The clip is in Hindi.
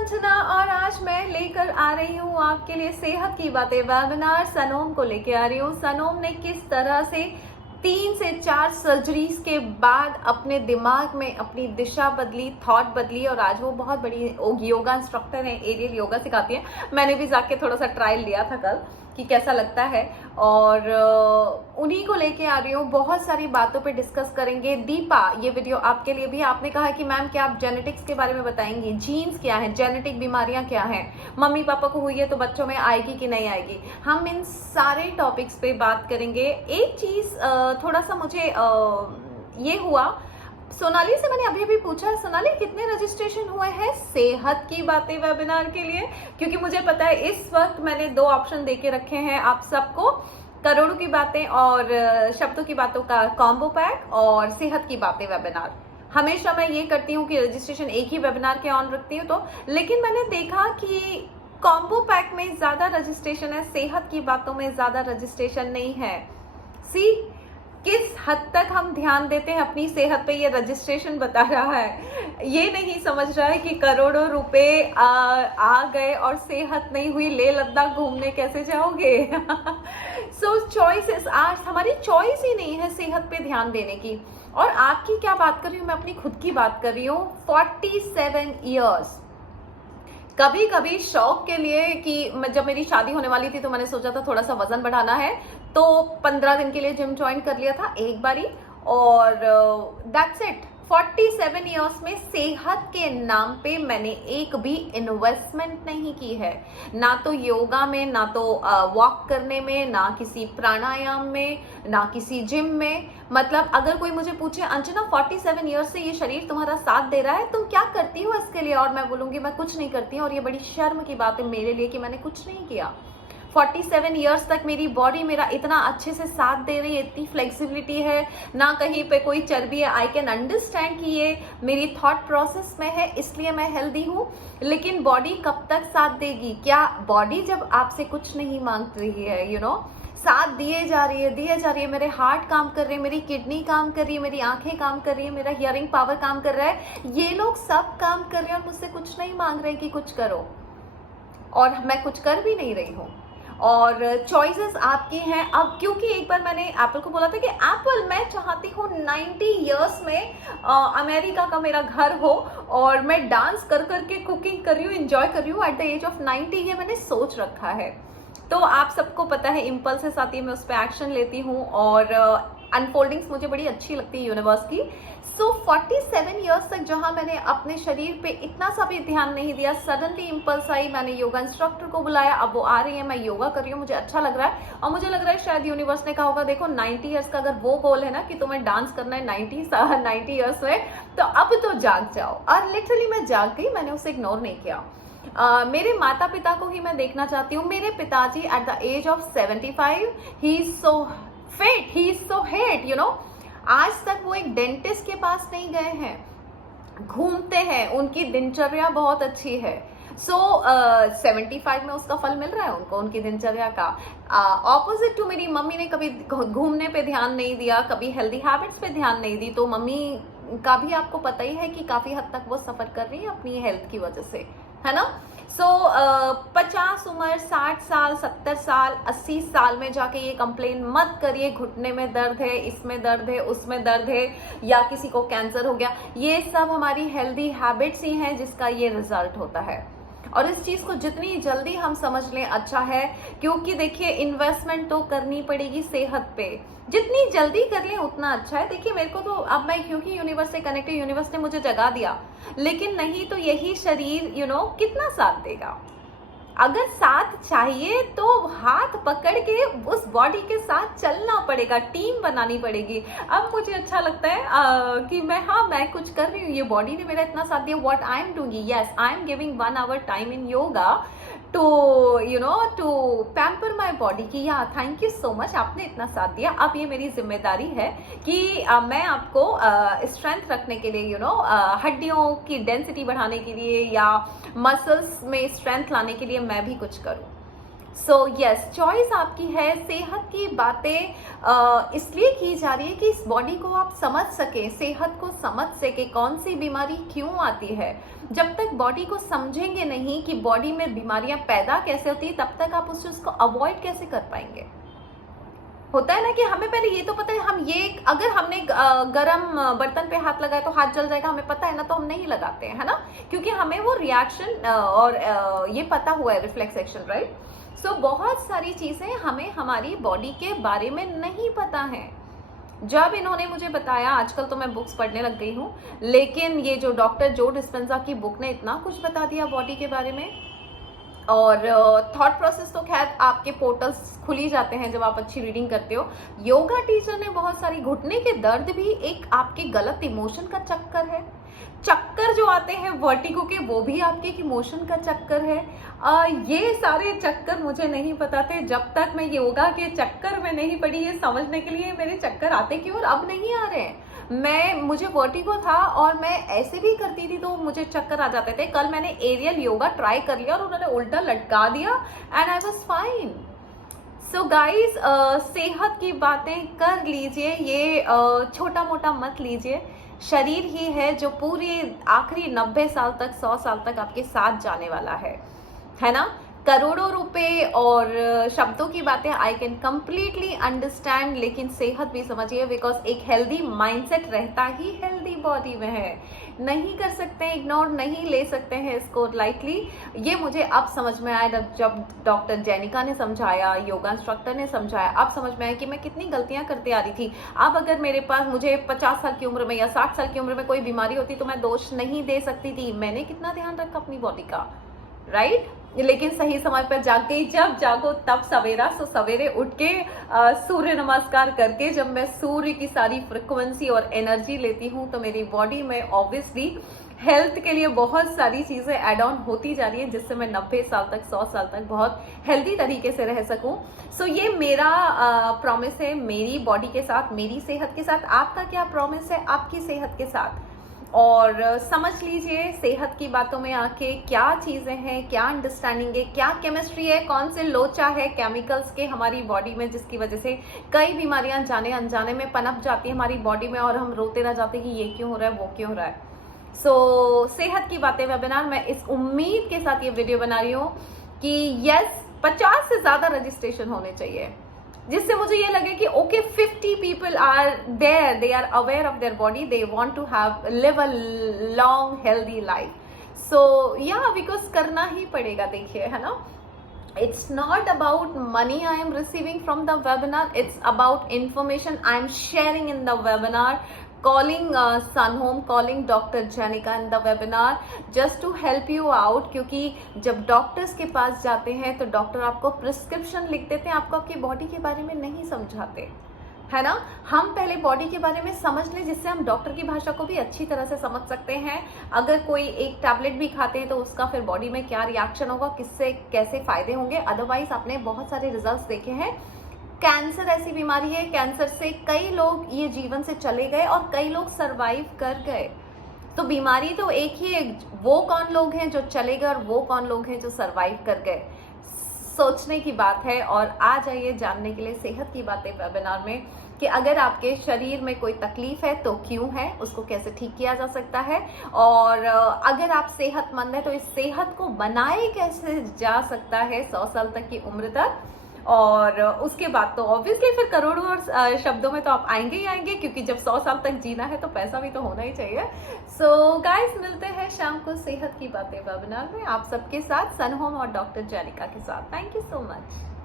अंजना और आज मैं लेकर आ रही हूँ आपके लिए सेहत की बातें वेबिनार सनोम को लेके आ रही हूँ। सनोम ने किस तरह से 3 से 4 सर्जरीज के बाद अपने दिमाग में अपनी दिशा बदली, थॉट बदली और आज वो बहुत बड़ी योगा इंस्ट्रक्टर है, एरियल योगा सिखाती है। मैंने भी जाके थोड़ा सा ट्रायल लिया था कल कि कैसा लगता है और उन्हीं को लेके आ रही हूँ। बहुत सारी बातों पे डिस्कस करेंगे। दीपा, ये वीडियो आपके लिए भी। आपने कहा कि मैम क्या आप जेनेटिक्स के बारे में बताएंगी, जीन्स क्या है, जेनेटिक बीमारियां क्या हैं, मम्मी पापा को हुई है तो बच्चों में आएगी कि नहीं आएगी। हम इन सारे टॉपिक्स पे बात करेंगे। एक चीज थोड़ा सा मुझे ये हुआ, सोनाली से मैंने अभी पूछा, सोनाली कितने रजिस्ट्रेशन हुए हैं सेहत की बातें वेबिनार के लिए, क्योंकि मुझे पता है इस वक्त मैंने 2 ऑप्शन देके रखे हैं आप सबको, करोड़ों की बातें और शब्दों की बातों का कॉम्बो पैक और सेहत की बातें वेबिनार। हमेशा मैं ये करती हूँ कि रजिस्ट्रेशन एक ही वेबिनार के ऑन रखती हूँ तो, लेकिन मैंने देखा कि कॉम्बो पैक में ज्यादा रजिस्ट्रेशन है, सेहत की बातों में ज्यादा रजिस्ट्रेशन नहीं है। सी किस हद तक हम ध्यान देते हैं अपनी सेहत पे, ये रजिस्ट्रेशन बता रहा है। ये नहीं समझ रहा है कि करोड़ों रुपए आ गए और सेहत नहीं हुई, लेह लद्दाख घूमने कैसे जाओगे। सो चॉइसेस, आज हमारी चॉइस ही नहीं है सेहत पे ध्यान देने की। और आपकी क्या बात कर रही हूँ मैं, अपनी खुद की बात कर रही हूँ। 47 ईयर्स, कभी कभी शौक के लिए कि जब मेरी शादी होने वाली थी तो मैंने सोचा था थोड़ा सा वजन बढ़ाना है, तो 15 दिन के लिए जिम ज्वाइन कर लिया था एक बारी और दैट्स इट। 47 ईयर्स में सेहत के नाम पे मैंने एक भी इन्वेस्टमेंट नहीं की है, ना तो योगा में, ना तो वॉक करने में, ना किसी प्राणायाम में, ना किसी जिम में। मतलब अगर कोई मुझे पूछे अंजना 47 ईयर्स से ये शरीर तुम्हारा साथ दे रहा है, तुम क्या करती हो इसके लिए, और मैं बोलूंगी मैं कुछ नहीं करती हूँ, और ये बड़ी शर्म की बात है मेरे लिए कि मैंने कुछ नहीं किया। 47 ईयर्स तक मेरी बॉडी मेरा इतना अच्छे से साथ दे रही है, इतनी फ्लेक्सिबिलिटी है, ना कहीं पे कोई चर्बी है। आई कैन अंडरस्टैंड कि ये मेरी थॉट प्रोसेस में है, इसलिए मैं हेल्दी हूँ। लेकिन बॉडी कब तक साथ देगी? क्या बॉडी जब आपसे कुछ नहीं मांग रही है, साथ दिए जा रही है, मेरे हार्ट काम कर रहे हैं, मेरी किडनी काम कर रही है, मेरी आंखें काम कर रही है, मेरा हियरिंग पावर काम कर रहा है, ये लोग सब काम कर रहे हैं और मुझसे कुछ नहीं मांग रहे कि कुछ करो, और मैं कुछ कर भी नहीं रही हूँ। और चॉइसेस आपकी हैं। अब क्योंकि एक बार मैंने एप्पल को बोला था कि एप्पल मैं चाहती हूँ 90 इयर्स में अमेरिका का मेरा घर हो और मैं डांस कर करके कुकिंग कर रही हूँ, एंजॉय कर रही हूँ एट द एज ऑफ 90। ये मैंने सोच रखा है। तो आप सबको पता है इम्पल्सेस आती है, मैं उस पर एक्शन लेती हूँ और अनफोल्डिंग्स मुझे बड़ी अच्छी लगती है यूनिवर्स की। सो 47 ईयर्स तक जहां मैंने अपने शरीर पे इतना सा भी ध्यान नहीं दिया, सडनली इम्पल्स आई, मैंने योगा इंस्ट्रक्टर को बुलाया, अब वो आ रही है, मैं योगा कर रही हूँ, मुझे अच्छा लग रहा है और मुझे लग रहा है शायद यूनिवर्स ने कहा होगा देखो 90 ईयर्स का अगर वो गोल है ना कि तुम्हें डांस करना है 90 ईयर्स में, तो अब तो जाग जाओ। और लिटरली मैं जाग गई, मैंने उसे इग्नोर नहीं किया। मेरे माता पिता को ही मैं देखना चाहती हूँ। मेरे पिताजी at the age of 75, he is so fit, he is so hit, आज तक वो एक डेंटिस्ट के पास नहीं गए हैं, घूमते हैं, उनकी दिनचर्या बहुत अच्छी है। सो 75 में उसका फल मिल रहा है उनको, उनकी दिनचर्या का। ऑपोजिट टू मेरी मम्मी ने कभी घूमने पे ध्यान नहीं दिया, कभी हेल्दी हैबिट्स पे ध्यान नहीं दी। तो मम्मी का भी आपको पता ही है कि काफी हद तक वो सफर कर रही है अपनी हेल्थ की वजह से, है ना। सो 50 उम्र, 60 साल, 70 साल, 80 साल में जाके ये कंप्लेन मत करिए घुटने में दर्द है, इसमें दर्द है, उसमें दर्द है, या किसी को कैंसर हो गया। ये सब हमारी हेल्दी हैबिट्स ही हैं जिसका ये रिजल्ट होता है। और इस चीज को जितनी जल्दी हम समझ लें अच्छा है, क्योंकि देखिए इन्वेस्टमेंट तो करनी पड़ेगी सेहत पे, जितनी जल्दी कर लें उतना अच्छा है। देखिए मेरे को तो अब मैं क्योंकि यूनिवर्स से कनेक्टेड, यूनिवर्स ने मुझे जगा दिया, लेकिन नहीं तो यही शरीर कितना साथ देगा। अगर साथ चाहिए तो हाथ पकड़ के उस बॉडी के साथ चलना पड़ेगा, टीम बनानी पड़ेगी। अब मुझे अच्छा लगता है कि मैं कुछ कर रही हूँ, ये बॉडी ने मेरा इतना साथ दिया, what I am doing, yes I am giving 1 hour time in yoga to to pamper my body की। या थैंक यू सो मच, आपने इतना साथ दिया। अब ये मेरी जिम्मेदारी है कि मैं आपको स्ट्रेंथ रखने के लिए, हड्डियों की डेंसिटी बढ़ाने के लिए या मसल्स में स्ट्रेंथ लाने के लिए मैं भी कुछ करूं। सो यस, चॉइस आपकी है। सेहत की बातें इसलिए की जा रही है कि इस बॉडी को आप समझ सके, सेहत को समझ सके, कौन सी बीमारी क्यों आती है। जब तक बॉडी को समझेंगे नहीं कि बॉडी में बीमारियां पैदा कैसे होती है, तब तक आप उस चीज को अवॉइड कैसे कर पाएंगे। होता है ना कि हमें पहले ये तो पता है, हम ये अगर हमने गरम बर्तन पे हाथ लगाया तो हाथ जल जाएगा, हमें पता है ना, तो हम नहीं लगाते हैं, है ना, क्योंकि हमें वो रिएक्शन और ये पता हुआ है, रिफ्लेक्स एक्शन, राइट। सो बहुत सारी चीजें हमें हमारी बॉडी के बारे में नहीं पता है। जब इन्होंने मुझे बताया, आजकल तो मैं बुक्स पढ़ने लग गई हूँ, लेकिन ये जो डॉक्टर जो डिस्पेंजा की बुक ने इतना कुछ बता दिया बॉडी के बारे में। और थॉट प्रोसेस तो खैर आपके पोर्टल्स खुल ही जाते हैं जब आप अच्छी रीडिंग करते हो। योगा टीचर ने बहुत सारी, घुटने के दर्द भी एक आपके गलत इमोशन का चक्कर है। चक्कर जो आते हैं वर्टिगो के, वो भी आपके एक इमोशन का चक्कर है। ये सारे चक्कर मुझे नहीं पता थे जब तक मैं योगा के चक्कर में नहीं पड़ी, ये समझने के लिए मेरे चक्कर आते क्यों और अब नहीं आ रहे हैं। मुझे वर्टिगो था और मैं ऐसे भी करती थी तो मुझे चक्कर आ जाते थे। कल मैंने एरियल योगा ट्राई कर लिया और उन्होंने उल्टा लटका दिया and I was fine. So guys, सेहत की बातें कर लीजिए, ये छोटा मोटा मत लीजिए। शरीर ही है जो पूरी आखिरी 90 साल तक, 100 साल तक आपके साथ जाने वाला है ना। करोड़ों रुपए और शब्दों की बातें आई कैन कंप्लीटली अंडरस्टैंड, लेकिन सेहत भी समझिए, बिकॉज एक हेल्दी माइंडसेट रहता ही हेल्दी बॉडी में है। नहीं कर सकते हैं, इग्नोर नहीं ले सकते हैं इसको लाइटली। ये मुझे अब समझ में आया जब डॉक्टर जेनिका ने समझाया, योगा इंस्ट्रक्टर ने समझाया, अब समझ में आया कि मैं कितनी गलतियां करते आ रही थी। अब अगर मेरे पास, मुझे 50 साल की उम्र में या 60 साल की उम्र में कोई बीमारी होती तो मैं दोष नहीं दे सकती थी। मैंने कितना ध्यान रखा अपनी बॉडी का, राइट। लेकिन सही समय पर जाग गई, जब जागो तब सवेरा। सो सवेरे उठ के सूर्य नमस्कार करके जब मैं सूर्य की सारी फ्रिक्वेंसी और एनर्जी लेती हूँ तो मेरी बॉडी में ऑब्वियसली हेल्थ के लिए बहुत सारी चीजें एड ऑन होती जा रही है, जिससे मैं 90 साल तक, 100 साल तक बहुत हेल्दी तरीके से रह सकूं। सो ये मेरा प्रॉमिस है मेरी बॉडी के साथ, मेरी सेहत के साथ। आपका क्या प्रॉमिस है आपकी सेहत के साथ? और समझ लीजिए सेहत की बातों में आके क्या चीजें हैं, क्या अंडरस्टैंडिंग है, क्या केमिस्ट्री है, कौन से लोचा है केमिकल्स के हमारी बॉडी में, जिसकी वजह से कई बीमारियां जाने अनजाने में पनप जाती है हमारी बॉडी में और हम रोते रह जाते हैं कि ये क्यों हो रहा है, वो क्यों हो रहा है। सो सेहत की बातें वेबिनार, मैं इस उम्मीद के साथ ये वीडियो बना रही हूँ कि यस 50 से ज्यादा रजिस्ट्रेशन होने चाहिए, जिससे मुझे ये लगे कि okay 50 people are there, they are aware of their body, they want to have live a long healthy life. So या बिकॉज करना ही पड़ेगा, देखिए, है ना। It's not about money I am receiving from the webinar, it's about information I am sharing in the webinar, calling Sunhome, calling Dr. Janika in the webinar just to help you out। क्योंकि जब डॉक्टर्स के पास जाते हैं तो डॉक्टर आपको प्रिस्क्रिप्शन लिख देते हैं, आपको आपकी बॉडी के बारे में नहीं समझाते, है ना। हम पहले बॉडी के बारे में समझ लें, जिससे हम डॉक्टर की भाषा को भी अच्छी तरह से समझ सकते हैं। अगर कोई एक टैबलेट भी खाते हैं तो उसका फिर बॉडी में क्या रिएक्शन होगा, किससे कैसे फायदे होंगे। अदरवाइज आपने बहुत सारे रिजल्ट्स देखे हैं। कैंसर ऐसी बीमारी है, कैंसर से कई लोग ये जीवन से चले गए और कई लोग सरवाइव कर गए। तो बीमारी तो एक ही है, वो कौन लोग हैं जो चले गए और वो कौन लोग हैं जो सरवाइव कर गए। सोचने की बात है। और आ जाइए जानने के लिए सेहत की बातें वेबिनार में कि अगर आपके शरीर में कोई तकलीफ है तो क्यों है, उसको कैसे ठीक किया जा सकता है, और अगर आप सेहतमंद है तो इस सेहत को बनाए कैसे जा सकता है 100 साल तक की उम्र तक। और उसके बाद तो ऑब्वियसली फिर करोड़ों और शब्दों में तो आप आएंगे ही आएंगे, क्योंकि जब 100 साल तक जीना है तो पैसा भी तो होना ही चाहिए। सो गाइस, मिलते हैं शाम को सेहत की बातें वेबिनार में आप सबके साथ, सनहोम और डॉक्टर जेनिका के साथ। Thank you so much.